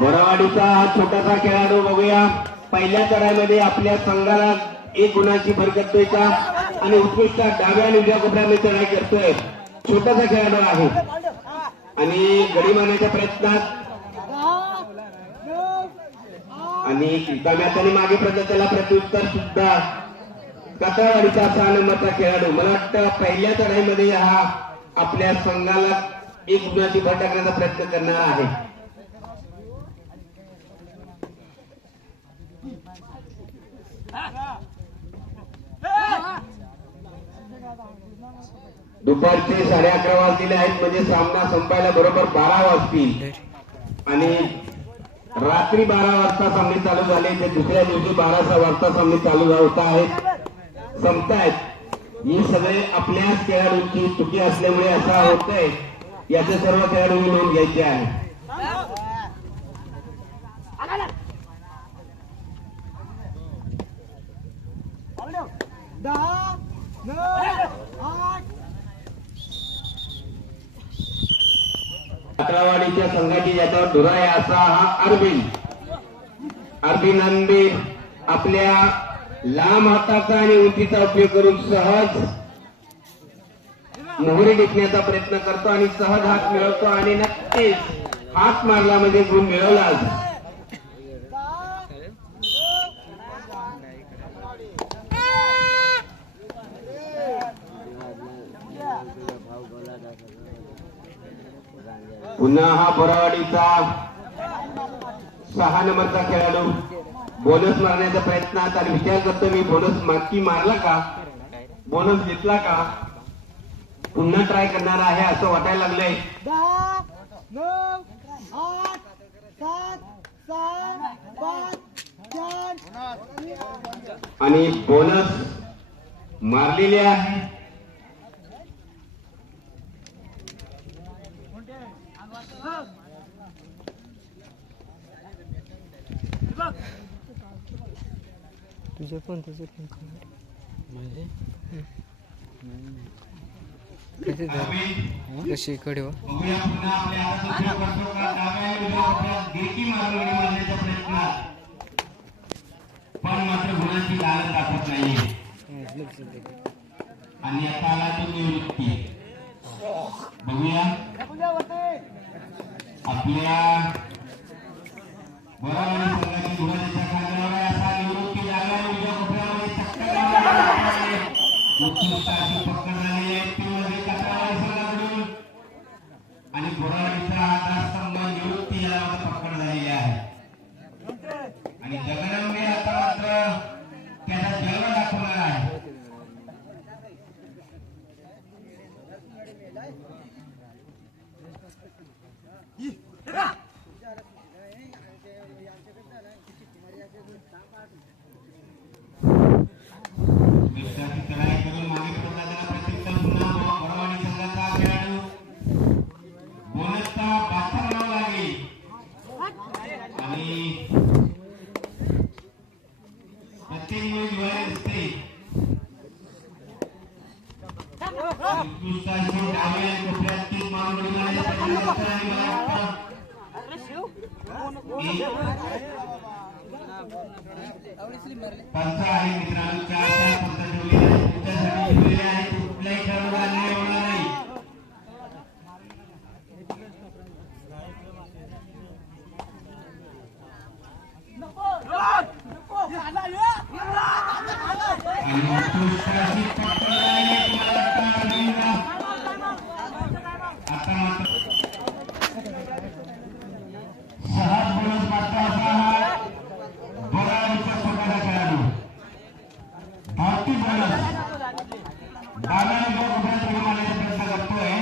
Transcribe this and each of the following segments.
बोरावाडीचा हा छोटासा खेळाडू बघूया. पहिल्या चढाईमध्ये आपल्या संघाला एक गुणाची भर द्यायचा आणि उत्कृष्ट डाव्या आणि उजव्या कोपऱ्यामध्ये चढाई करतोय. छोटासा खेळाडू आहे. आणि गडी मारण्याच्या प्रयत्नात आणि आणि मागे प्रयत्न त्याला प्रत्युत्तर सुद्धा. कसावाडीचा सहा नंबरचा खेळाडू. मला वाटतं पहिल्या चढाईमध्ये हा आपल्या संघाला एक गुणाची भर टाकण्याचा प्रयत्न करणार आहे. दुपारचे साडे अकरा वाजलेले आहेत म्हणजे सामना संपायला बरोबर बारा वाजतील. आणि रात्री बारा वाजता सामने चालू झाले ते दुसऱ्या दिवशी बारा वाजता सामने चालू होत आहेत संपतायत. ही सगळे आपल्याच खेळाडूंची चुकी असल्यामुळे असा होतंय. याचे सर्व खेळाडूंनी नोंद घ्यायचे आहे अकरावाडीच्या संघाची ज्याच्यावर धुरा आहे असा हा अरबीन अरबीन अनबीन आपल्या लांब हाताचा आणि उंचीचा उपयोग करून सहज मोहरी टिकण्याचा प्रयत्न करतो आणि सहज हात मिळवतो आणि नक्कीच हात मारला म्हणजे गुण मिळवलाच. पुन्हा हा बराडीचा सहा नंबरचा खेळाडू. बोनस मारण्याचा प्रयत्नात आणि विचार करतो मी बोनस मागकी मारला का? बोनस घेतला का? पुन्हा ट्राय करणार आहे असं वाटायला लागलंय. आणि बोनस मारलेले आहे. तुझे पण तुझे पण म्हणजे कसे झाले? कशी इकडे हो? आणि उजव्या कोपऱ्यात गिरकी मारून उडी मारण्याच्या प्रयत्नात पण मात्र गुणाची लालच दाखवत नाहीये. आणि आता आला तो निवृत्ती. बघूया. आपल्या बरोबर संघाची गुणाच्या खांद्यावर आहे असा निवृत्ती डाव्या आणि उजव्या कोपऱ्यामध्ये चक्कर लावण्याचा प्रयत्न आहे. उत्कृष्ट अशी पकड झालेली आहे ती म्हणजे कचरावाडी आणि बोरावाडीचा आधारस्तंभ निवृत्ती याला मात्र पकड झालेली आहे आणि जगदंबे आता मात्र त्याचा जन्म दाखवणार आहे विश्वासी चढाई करून मागे पडला त्याला प्रत्युत्तर पुन्हा बोरावाडी संघाचा खेळाडू बोनसचा बाचा म्हणावा लागेल आणि प्रत्येक मुली डोळे दिसते उत्कृष्ट अशी डावी आणि कोपऱ्यात तीन मारून उडी मारण्याचा प्रयत्न करतोय आणि मला वाटतं की पंथ आहे मित्रांनो चार चार आहेत. आहेत. कुठल्याही खेळाडूला अन्याय होणार नाही आणि उत्कृष्ट अशी पकड झालेली आहे तुम्हाला वाटतं अरविंदला. आता मात्र सहज बोनस मात्र असा हा बोरावाडीचा स्वतःचा खेळाडू भारती बोनस डाव्याने जो उभ्यात उडी मारण्याचा प्रयत्न करतोय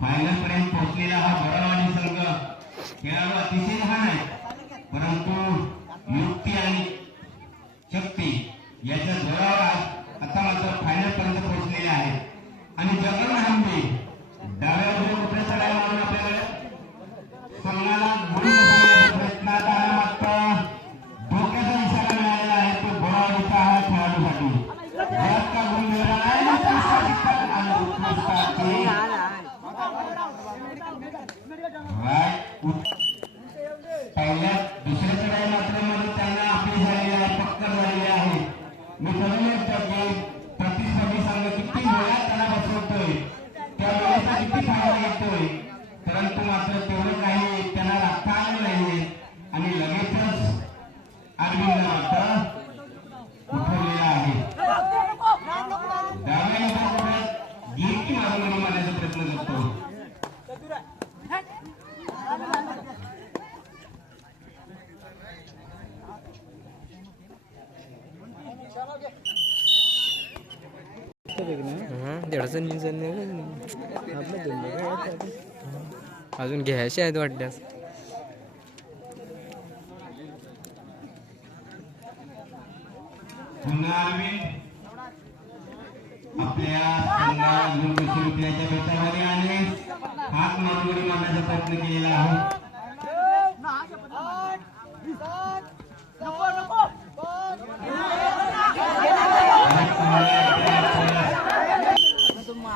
फायनल पर्यंत पोहोचलेला हा बोरावाडी संघ खेळाडू अतिशय लहान आहे परंतु युक्ती आणि शक्ती याच्या जोरावर आज आता मात्र फायनल पर्यंत पोहोचलेले आहे आणि जगन हंबी डाव्या उजव्या कुठल्या चढाई मारून आपल्याला संघाला गुण मिळवण्याच्या प्रयत्नात आहे मात्र धोक्याचा इशारा मिळालेला आहे तो बोरावाडीचा हा खेळाडूसाठी घरात का गुण मिळाला नाही आणि उत्कृष्ट आणि उत्कृष्ट अशी ठरवले होते की प्रतिस्पर्धी संघ किती वेळात त्याला बसवतोय त्या वेळेचा किती फायदा घेतोय परंतु मात्र तेवढं काही त्याला राखता आलं नाही आणि लगेचच अरविंद मात्र उठवलेला आहे डाव्या नंबर गिरकी मारून उडी मारण्याचा प्रयत्न करतो निजन अजून घ्यायचे आहेत वाटल्यास. पुन्हा आपल्या आणि हात मारण्याचा प्रयत्न केलेला सहा पाच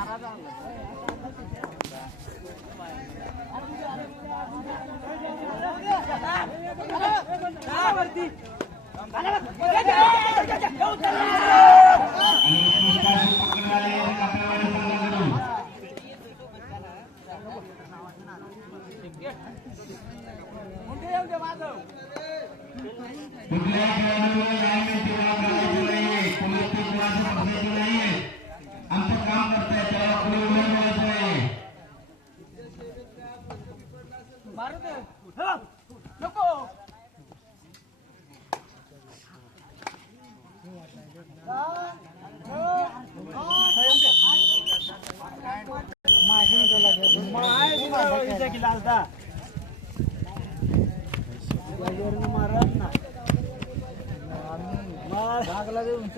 हात मारण्याचा आणि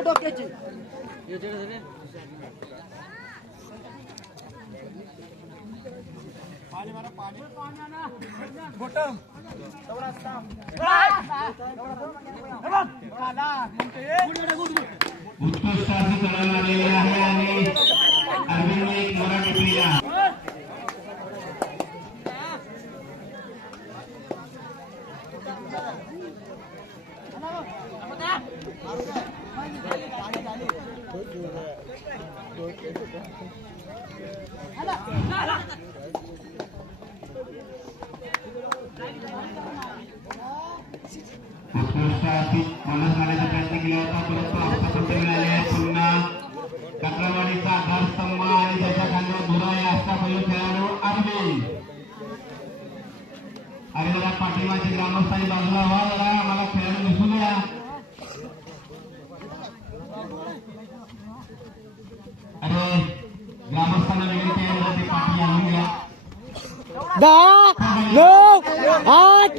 डोक्याची उत्कृष्ट अशी तरुण आलेली आहे आणि अरविंद मराठी प्रिया उत्कृष्ट अशी बोनस मारण्याचा प्रयत्न केला होता परंतु आहे पुन्हा आधारस्तंभ आणि त्याच्या खांद्यावर धुरा या खेळाडू अरविंद. अरे जरा पाठिंबाची ग्रामस्थांनी बाजूला व्हा जरा आम्हाला खेळाडू दिसू द्या अरे ग्रामस्थांना विनंती आहे जरा ते पाठी आणून घ्या दहा नऊ आठ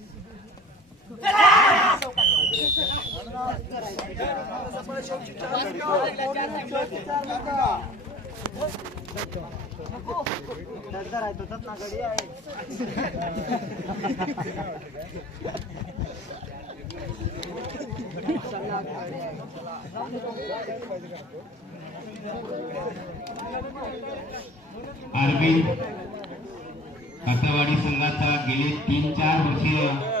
अरविंद कासावाडी संघाचा गेले तीन चार वर्षीय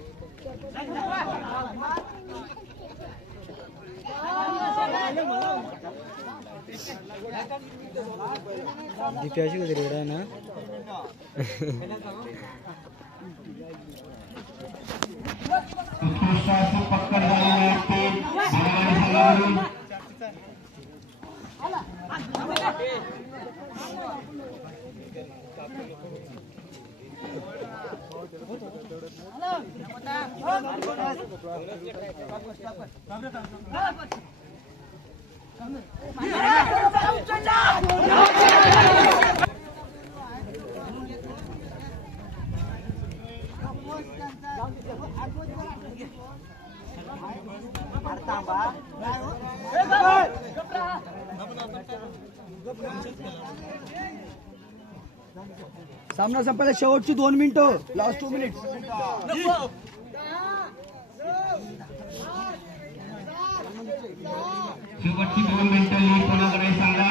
रेडा ना उत्कृष्ट अशी पक्कड झालेली tambah. सामना संपायला शेवटची दोन मिनिटं लास्ट टू मिनिट शेवटची दोन मिनिटं लीड कोणाकडे सांगा.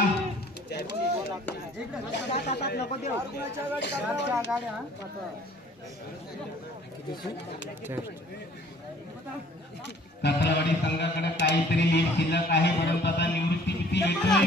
कात्रावाडी संघाकडे काहीतरी लीड शिल्लक आहे परंतु आता निवृत्ती किती येतोय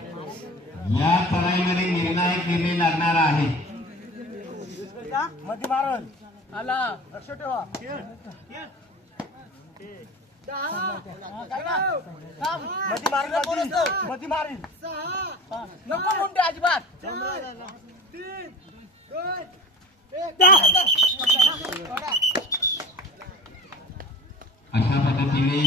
या चढाईमध्ये निर्णायक निर्णय लागणार आहे. अशा पद्धतीने